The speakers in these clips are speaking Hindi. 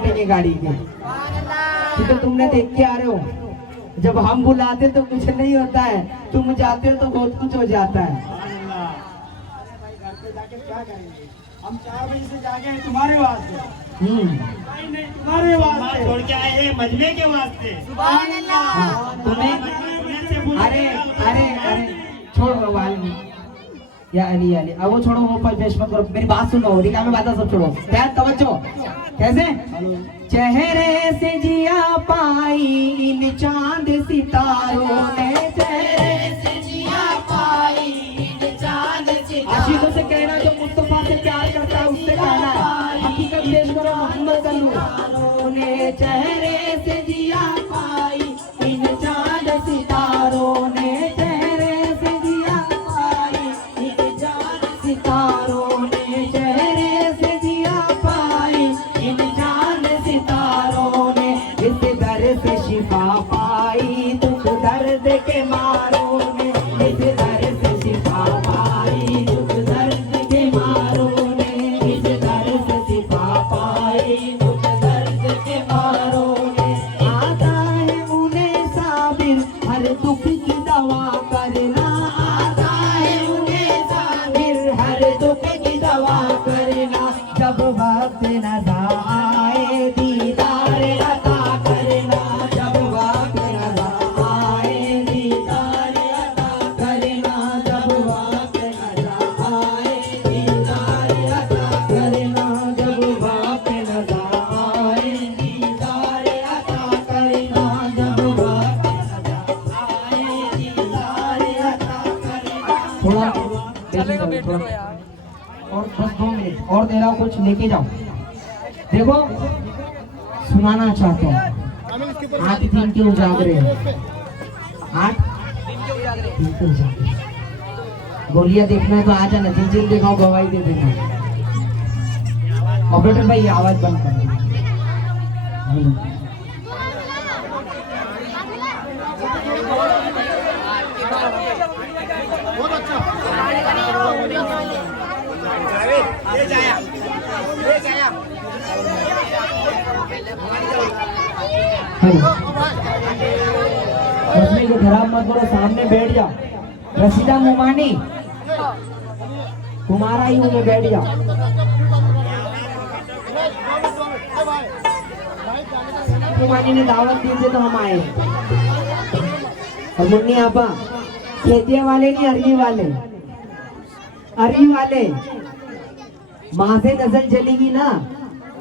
की गाड़ी के, तो तुमने देख के आ रहे हो। जब हम बुलाते तो कुछ नहीं होता है, तुम जाते हो तो बहुत कुछ हो जाता है। घर पे जाके क्या करेंगे? हम 4 बजे से जागे हैं तुम्हारे वास्ते। नहीं तुम्हारे वास्ते छोड़ के आए हैं मजमे के वास्ते। सुभान अल्लाह। तुम्हें अरे अरे अरे छोड़ो वाली या अली अली, अब वो छोड़ो, वो पर पेश मत करो, मेरी बात सुनो, रिका में बातें सब छोड़ो। क्या तवज्जो, कैसे चेहरे से जिया पाई इन चांद सितारों ने, चेहरे से जिया पाई इन चांद सितारों। आशिकों से कहना जो मुस्तफा से प्यार करता है उससे कहना है, हकीकत पेश करो मोहम्मद अल्लाह ने। चेहरे से जिया पाई इन चांद सितारों ने, चेहरे से जिया पाई इन चांद सितारों ने, चेहरे से जिया पाई इन चांद सितारों ने। इस दर्द से शिफा पाई दुख दर्द के मारों ने, इस दर्द से शिफा पाई दुख दर्द के मारों ने, इस दर्द से शिफा पाई दुख दर्द के मारों ने। आता है उन्हें साबिर हर दुख की दवा करना, आता है उन्हें साबिर हर दुख की दवा करना। जब वक्त नज़र आए दीदार अता करना, जब वक्त नज़र आए दीदार अता करना, जब वक्त नज़र आए दीदार अता करना, जब वक्त नज़र आए दीदार अता करना, जब वक्त नज़र आए दीदार अता करना। थोड़ा और बस 2 मिनट और दे रहा हूँ, कुछ लेके जाओ। देखो सुनाना चाहता हूँ। 8 दिन के उजागरे, 8 दिन के उजागरे। गोलियां देखना है तो आ जाना, जिन दिखाओ गवाही दे देना। ऑपरेटर भाई आवाज बंद कर। बहुत अच्छा को खराब मत करो, सामने बैठ जाओ। रसीदा मुमानी तुम्हारा ही हूँ, बैठ जाओ। मुमानी ने दावत दी थी तो हम आए। और मुन्नी आपा खेतिया वाले नहीं, अरबी वाले, अरबी वाले। माँ से नजर चलेगी ना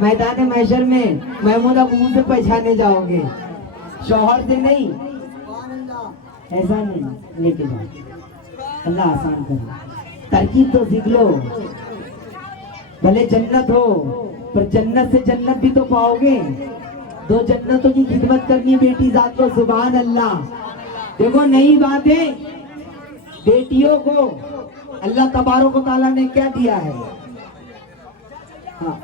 मैदान मैशर में, महमूद अबू से पहचाने जाओगे, शौहर से नहीं। ऐसा नहीं, लेके जाओ। अल्लाह आसान करे। तरकीब तो सीख लो, भले जन्नत हो पर जन्नत से जन्नत भी तो पाओगे। 2 जन्नतों की खिदमत करनी बेटी जात को। सुभान अल्लाह। देखो नई बात है, बेटियों को अल्लाह तबारक व तआला ने क्या दिया है। हाँ,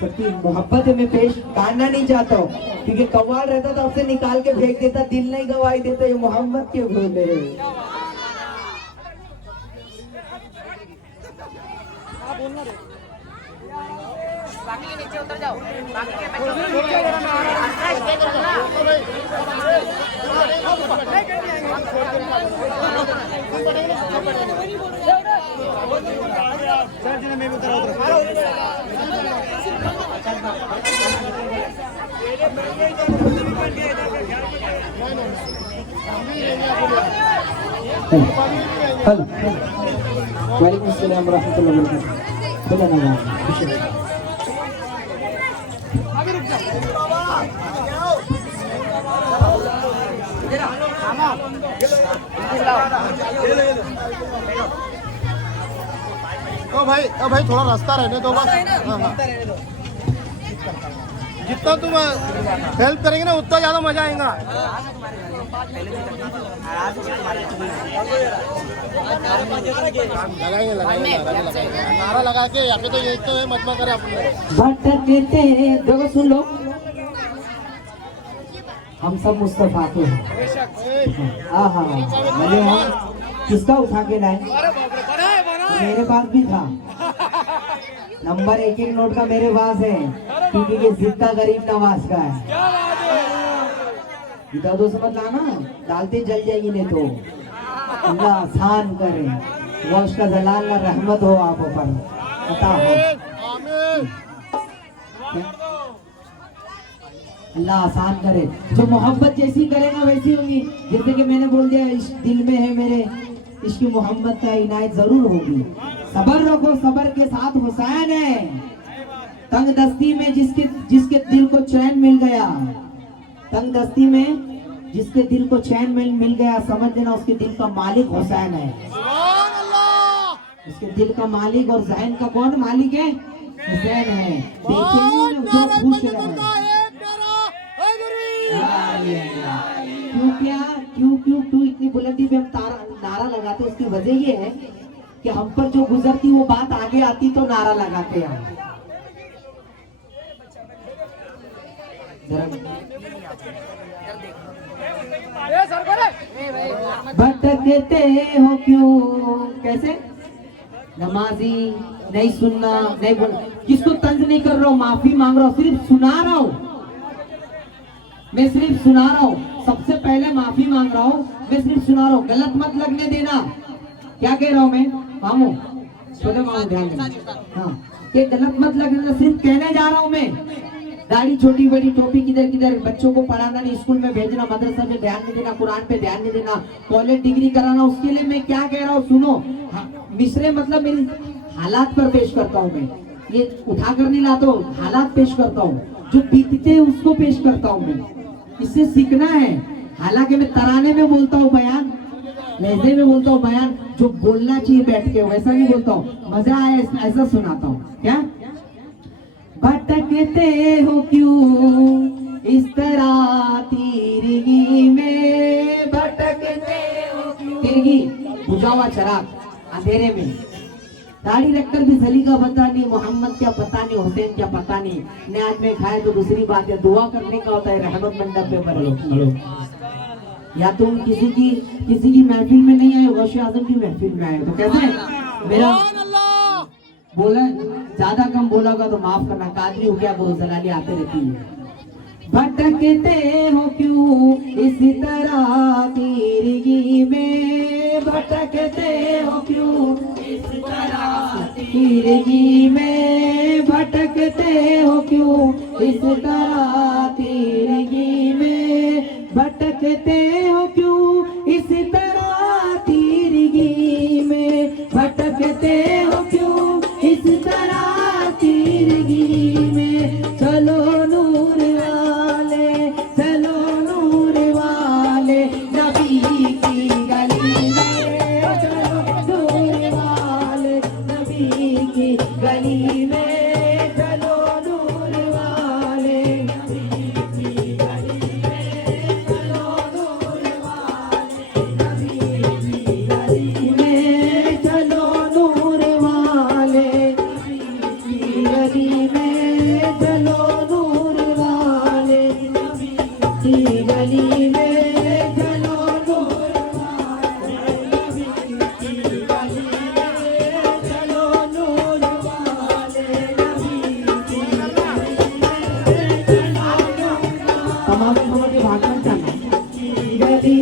सबकी मोहब्बत में पेश करना नहीं चाहता हूँ, क्योंकि कव्वाल रहता तो आपसे निकाल के फेंक देता, दिल नहीं गवाही देता। ये मोहम्मद के बोले नीचे उतर जाओ। हेलो, वालेकुम अस्सलाम व रहमतुल्लाहि व बरकातहू। बोला ना ओ भाई थोड़ा रास्ता रहने दो बस। जितना तुम हेल्प करेंगे ना उतना ज्यादा मजा आएगा। लगाएंगे नारा लगा के, यहाँ पे तो ये तो है मत करे भटकते। देखो सुन लो, हम सब मुस्तफा के हैं। हाँ मजे हैं। किसका उठा के लाए? मेरे पास भी था, नंबर एक एक नोट का मेरे पास है, क्योंकि ये जिद्दा गरीब नवाज का है। इधर उधर से मत लाना, डालते जल जाएगी नहीं तो। अल्लाह आसान करे, वो उसका जलाल ला रहमत हो आप पर, अता हो। अल्लाह आसान करे, जो मोहब्बत जैसी करेगा वैसी होगी। जैसे कि मैंने बोल दिया, इस दिल में है मेरे इसकी मोहब्बत का इनायत जरूर होगी। सबर रखो, सबर के साथ हुसैन है। तंग दस्ती में जिसके जिसके दिल को चैन मिल गया, तंग दस्ती में जिसके दिल को चैन मिल गया, समझ लेना उसके दिल का मालिक हुसैन है। उसके दिल का मालिक और जहन का कौन मालिक है? हुसैन है। बेचैन जो खुश रहे। क्यों क्या क्यों क्यों क्यों इतनी बुलंदी पे हम नारा लगाते, उसकी वजह ये है कि हम पर जो गुजरती वो बात आगे आती तो नारा लगाते हैं। भटकते हो क्यों, कैसे नमाजी नहीं सुनना नहीं बोल, किसको तंज नहीं कर रहा हूँ, माफी मांग रहा हूँ, सिर्फ सुना रहा हूँ, मैं सिर्फ सुना रहा हूँ। सबसे पहले माफी मांग रहा हूँ, मैं सिर्फ सुना रहा हूँ, गलत मत लगने देना। क्या कह रहा हूँ मैं मामू, छोटे मामू ध्यान देना, हाँ ये गलत मत लगने देना, सिर्फ कहने जा रहा हूँ मैं। दाढ़ी छोटी बड़ी, टोपी किधर किधर, बच्चों को पढ़ाना नहीं, स्कूल में भेजना, मदरसा पे ध्यान नहीं देना, कुरान पे ध्यान नहीं देना, कॉलेज डिग्री कराना, उसके लिए मैं क्या कह रहा हूँ सुनो। मिसरे मतलब मेरी हालात पर पेश करता हूँ मैं, ये उठा कर नहीं लाता हूँ, हालात पेश करता हूँ, जो बीतते हैं उसको पेश करता हूँ मैं। इससे सीखना है। हालांकि मैं तराने में बोलता हूँ बयान, लहजे में बोलता हूँ बयान, जो बोलना चाहिए बैठ के वैसा नहीं बोलता हूँ, मजा आया ऐसा सुनाता हूँ। क्या भटकते हो क्यों इस तरह तिरगी में, भटकते हो क्यों, तिरगी बुझा हुआ चराग अंधेरे में, दाढ़ी रखकर भी सली का पता नहीं, मोहम्मद क्या पता नहीं, हुसैन क्या पता नहीं, न्याज में खाए तो दूसरी बात है, दुआ करने का होता है रहमत मंडप पे। हेलो, या तुम किसी की महफिल में नहीं आए, गौसे आजम की महफिल में आए, तो कैसे मेरा बोला ज्यादा कम बोला होगा तो माफ करना, कादरी हो गया बहुत जलाली आते रहती है। भटकते हो क्यों इस तरह तिरगी में, भटकते हो क्यों इस तरह तिरगी में, भटकते हो क्यों इस तरह तिरगी में, भटकते हो क्यों इस तरह तिरगी में, भटकते हो क्यों इस तरह तिरगी में। चलो नूर वाले, चलो नूर वाले नबी की गली में, चलो नूर वाले नबी की गली में, चलो नूर वाले नबी की गली में, चलो नूर वाले नबी की गली में, चलो नूर वाले गली में, चलो नूर वाले की गली में, चलो नूर वाले की गली में, चलो नूर वाले की तमाम के भागवत गली,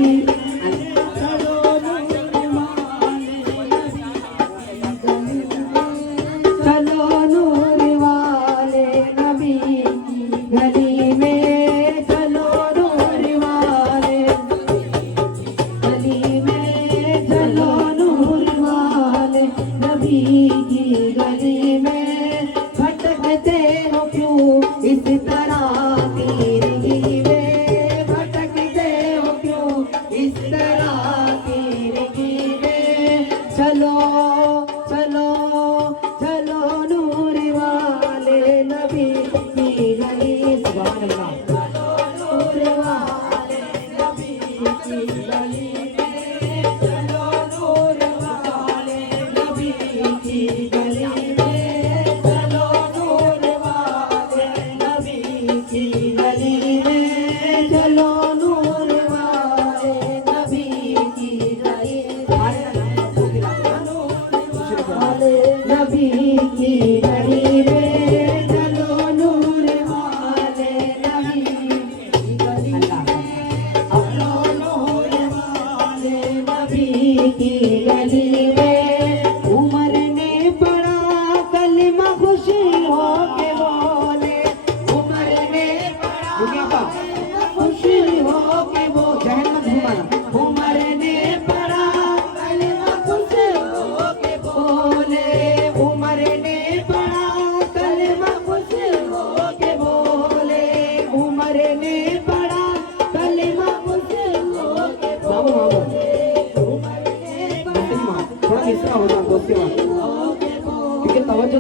चलो नूर वाले नबी की गली में, चलो नूर वाले गली में, चलो नूर वाले नबी की गली में। भटकते हो क्यों इस तरह तिरगी में, भटकते हो क्यों इस तरह तिरगी में, चलो चलो चलो नूर वाले नबी की गली, सुभान अल्लाह, चलो नूर वाले नबी की गली में, चलो नूर वाले नबी की गली में, चलो नूर वाले नबी की गली में, चलो नूर वाले नबी की गली वाले नबी की गली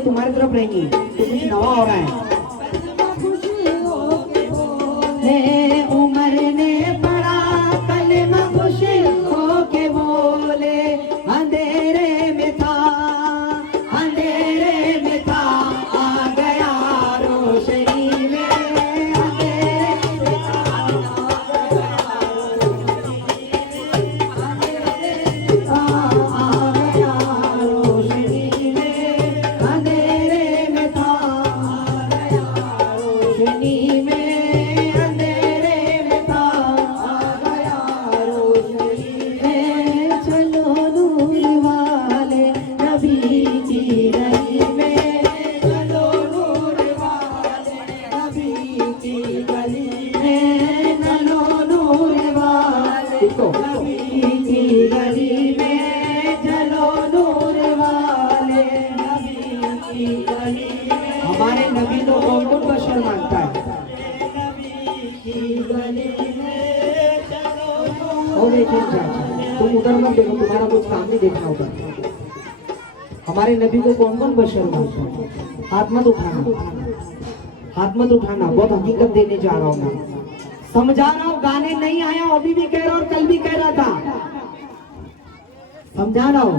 तुम्हारी तरफ रहेंगी तो कुछ नवा हो रहा है। उमर ने पढ़ा कलमा खुश हो के बोले, अंधेरे में था आ गया रोशनी में, अंधेरे में था आ गया रोशनी में, अंधेरे में था रोशनी में, अंधेरे में था आ गया रोशनी में। चलो नूर वाले नबी की गली में, चलो नूर वाले नबी की गली में, चलो नूर वाले नबी की गली में, चलो नूर वाले नबी की गली में। हमारे नबी को कौन कौन बशर मानता है? ओ देखिए चाचा, तुम उधर मत देखो, तुम्हारा कुछ काम नहीं देखना होगा। हमारे नबी को कौन कौन बशर मानता है? हाथ मत उठाना, हाथ मत उठाना, बहुत हकीकत देने जा रहा हूँ मैं, समझा रहा हूँ। गाने नहीं आया, अभी भी कह रहा और कल भी कह रहा था, समझा रहा हूँ।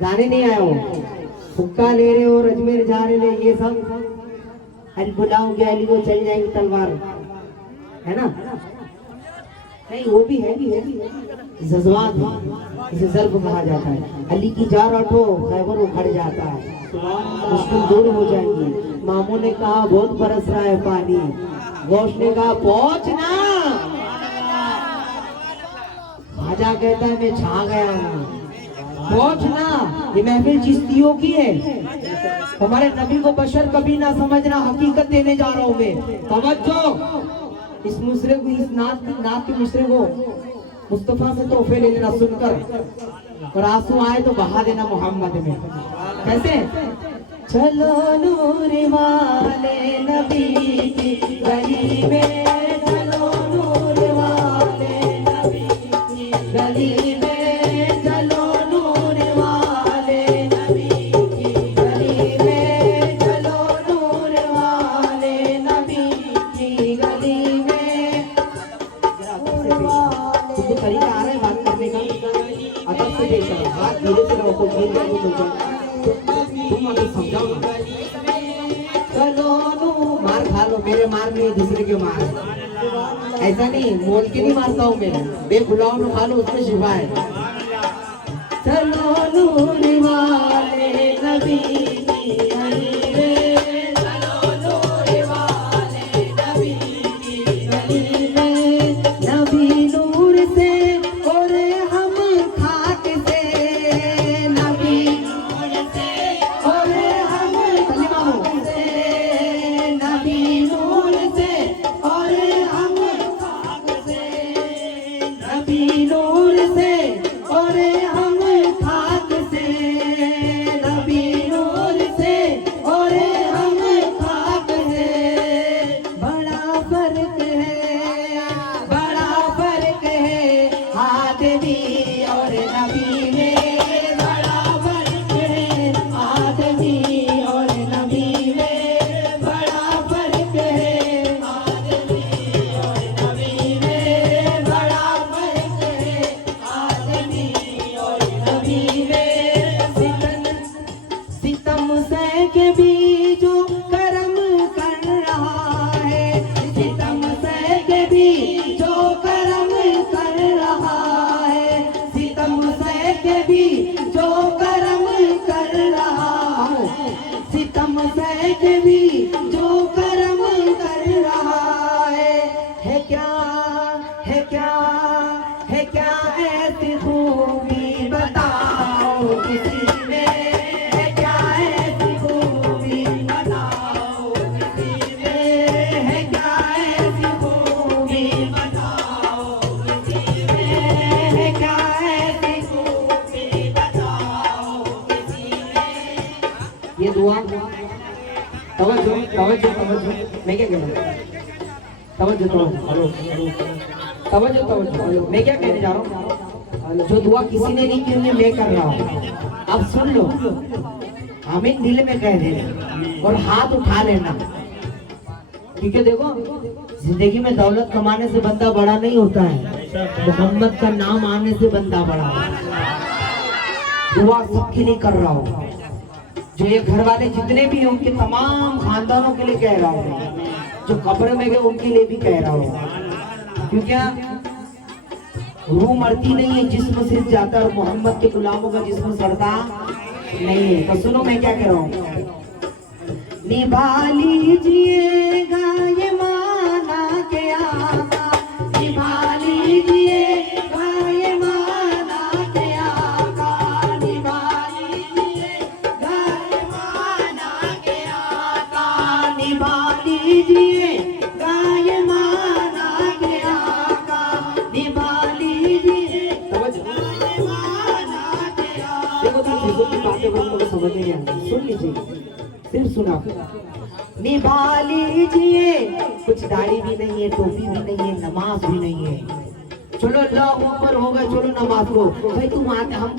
गाने नहीं आया हो, हुक्का ले रहे हो, अजमेर जा रहे हो, ये सब अली बुलाओगे अली को चल जाएगी तलवार, है ना? नहीं, वो भी है, जज्बात है, इसे ज़र्ब कहा जाता है। अली की जा रटो खैबर उखड़ जाता है, मुश्किल दूर हो जाएंगी। मामू ने कहा बहुत बरस रहा है पानी, गौश ने कहा पहुंचना, खाजा कहता है मैं छा गया हूँ, पहुंचना। ये महफिल चिश्तियों की है, हमारे नबी को बशर कभी ना समझना, हकीकत देने जा रहा हूँ मैं। तवज्जो, इस मुसरे को, इस नात के मुसरे को मुस्तफा से तोहफे ले लेना सुनकर, और आंसू आए तो बहा देना मोहम्मद में। कैसे? चलो नूर वाले नबी की गली में, चलो नूर वाले नबी की गली में, चलो नूर वाले नबी की गली में, चलो नूर वाले नबी की गली में। तुमको तरीका आ रहा है बात करने का? अदब से पेश करो, बात धीरे से रहो, कोई गिर जाए तो तुम अभी समझाओ ना। चलो नू, मार खा लो, मेरे मार नहीं, दूसरे के मार, ऐसा नहीं, मोल के नहीं मारता हूँ मैं, बेगुलाव में खा लो, उसमें शिफा है। चलो नूर वाले नबी की गली में, चलो नूर वाले नबी की गली में, नबी नूर से और हम खाक से, नबी नूर से और हम खाक से, नबी नूर से और हम खाक से, नबी नूर से और हम खाक से, नबी नूर से और हम खाक से। बड़ा फर्क है आदमी और नबी में, बड़ा फर्क है आदमी और नबी में, बड़ा फर्क है आदमी और नबी में, बड़ा फर्क है आदमी और नबी में। सितम से के भी जो करम कर रहा है, सितम से के भी जो करम कर रहा है, सितम से के भी जो करम कर रहा है, सितम से के भी जो करम कर रहा है क्या, है क्या, है क्या ऐसी खूबी बताओ किसी में, है क्या ऐसी खूबी बताओ किसी में, है क्या ऐसी खूबी बताओ किसी में, है क्या ऐसी खूबी बताओ किसी में। ये दुआ, तवज्जो, मैं क्या कह रहा हूँ? तवज्जो, मैं क्या कहने जा रहा हूँ? जो दुआ किसी ने नहीं की, उन्हें मैं कर रहा हूँ। अब सुन लो, आमीन दिल में कह देना और हाथ उठा लेना। क्योंकि देखो जिंदगी में दौलत कमाने से बंदा बड़ा नहीं होता है, मोहम्मद का नाम आने से बंदा बड़ा होता है। दुआ सबके लिए कर रहा हूँ, जो ये घर वाले जितने भी हैं उनके तमाम खानदानों के लिए कह रहा हूँ, जो कब्र में गए उनके लिए भी कह रहा हूँ। क्योंकि रूह मरती नहीं है, जिस्म सिर्फ जाता है, और मोहम्मद के गुलामों का जिस्म सड़ता नहीं है। तो सुनो मैं क्या कह रहा हूँ, निभा लीजिएगा ये माना के आका, निभा लीजिएगा ये माना के आका, निभा लीजिएगा ये माना के आका, निभा लीजिएगा ये माना के आका, निभा लीजिए। देखो चीजों की बातें बंदों को समझ नहीं आती, सुन लीजिए, सिर्फ सुना। निभा लीजिए, कुछ दाढ़ी भी नहीं है, टोपी भी नहीं है, नमाज भी नहीं है। चलो अल्लाह ऊपर हो गए, चलो नमाज लो भाई, तुम आते, हम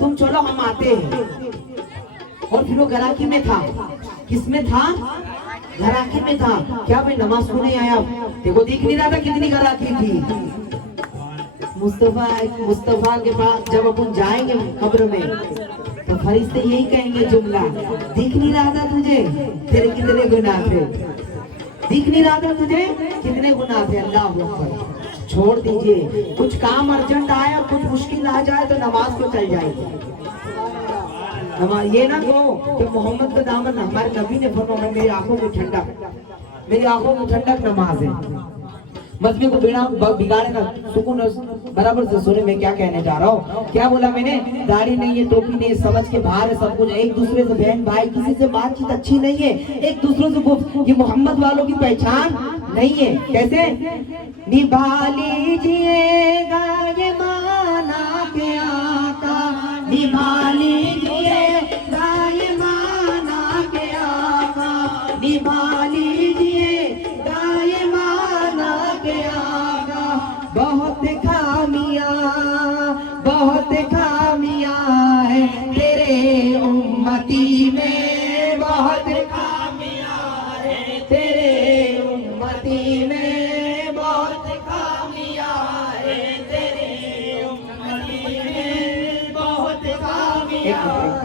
तुम चलो हम आते हैं। और फिर वो गराकी में था, किसमें था? गराकी में था। क्या भाई नमाज को नहीं आया? देखो दिख नहीं रहा था कितनी गराकी थी। मुस्तफा के पास जब अपन जाएंगे कब्र में तो फरिश्ते यही कहेंगे जुमला, दिख नहीं रहा था तुझे तेरे कितने गुनाह थे, दिख नहीं रहा था तुझे कितने गुनाह थे। अल्लाह अकबर। छोड़ दीजिए, कुछ काम अर्जेंट आया, कुछ मुश्किल आ जाए तो नमाज को चल जाएगी। नमाज ये ना कहो कि मोहम्मद का दामन, हमारे नबी ने फरमाया मेरी आंखों में ठंडक, मेरी आंखों में ठंडक नमाज है। मजमे को बिगाड़े ना, सुकून बराबर से सुने मैं क्या कहने जा रहा हूँ। क्या बोला मैंने? दाढ़ी नहीं है, टोपी नहीं है, समझ के बाहर है सब कुछ, एक दूसरे से बहन भाई किसी से बातचीत अच्छी नहीं है, एक दूसरे से ये मोहम्मद वालों की पहचान नहीं है। कैसे? निभा लीजिएगा ये माना के आका, निभा लीजिएगा ये माना के आका, निभा लीजिएगा ये माना के आका। बहुत खामियां है तेरे उम्मती में, बहुत खामियां है तेरे उम्मती में, बहुत खामियां है तेरे उम्मती में, बहुत खामियां।